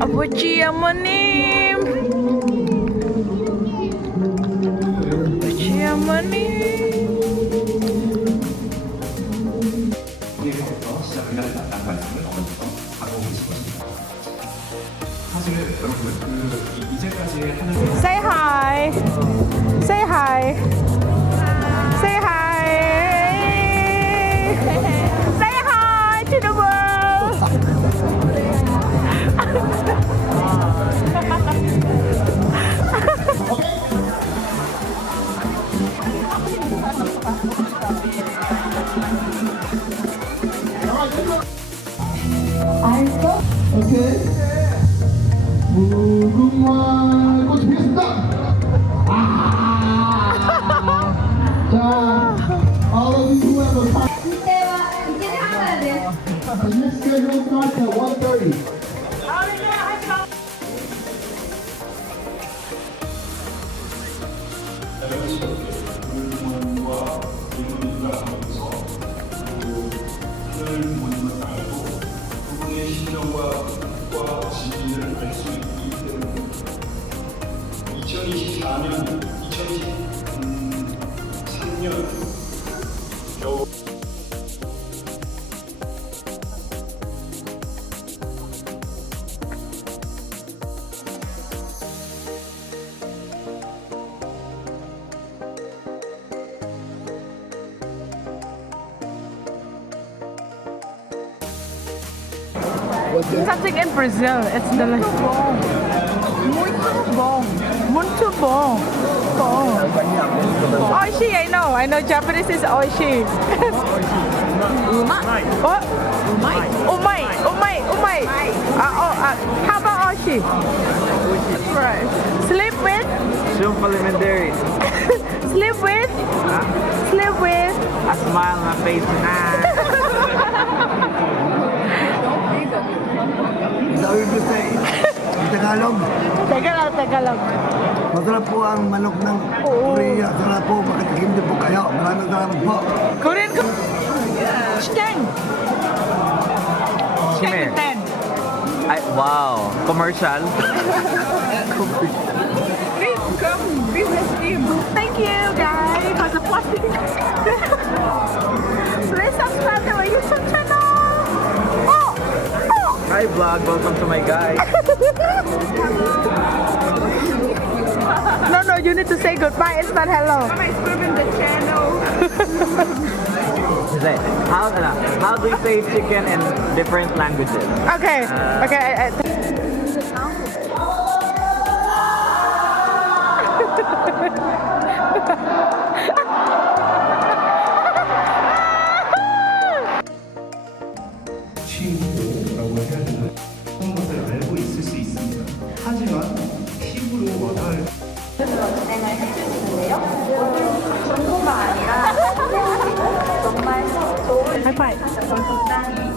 아버지 어머님 아버지 어머님 여기부터 시작을 한다는 말씀을 어머니가 하고 계시거든요. 사실은 여러분 이제까지 하는 Say hi Say hi Say hi Say hi to the world 오케이. 무궁화 꽃이 피었습니다. 자, all of you who have a part. The next schedule starts at 1:30. 신령과 뜻과 진리를 알 수 있기 때문에 2023년 겨우 Something in Brazil, it's delicious. Muito bom. Muito bom. Oishi, I know Japanese is oishi. What? Umai. How about oishi? Right. Sleep with? Shrimp elementary. Sleep with? Sleep with? A smile on my face tonight. Gawin ko sa Tagalog. Teka lang. Masarap po ang manok ng Korea. Sarap po, makatikim din po kayo. Maraming salamat po. Korean ko. Cheon. Come here. 10. Wow. Commercial. Please come business team. Thank you guys for the plastic. Please subscribe to my YouTube channel. Hi vlog, welcome to my guys. No, you need to say goodbye. It's not hello. Subscribing the channel. How do you say chicken in different languages? Okay. 친구라고 해야 되나 그런 것을 알고 있을 수 있습니다. 하지만 피부로 와닿을 진행을 해주시는데요. 정보가 아니라 정말 좋은 하이파이브.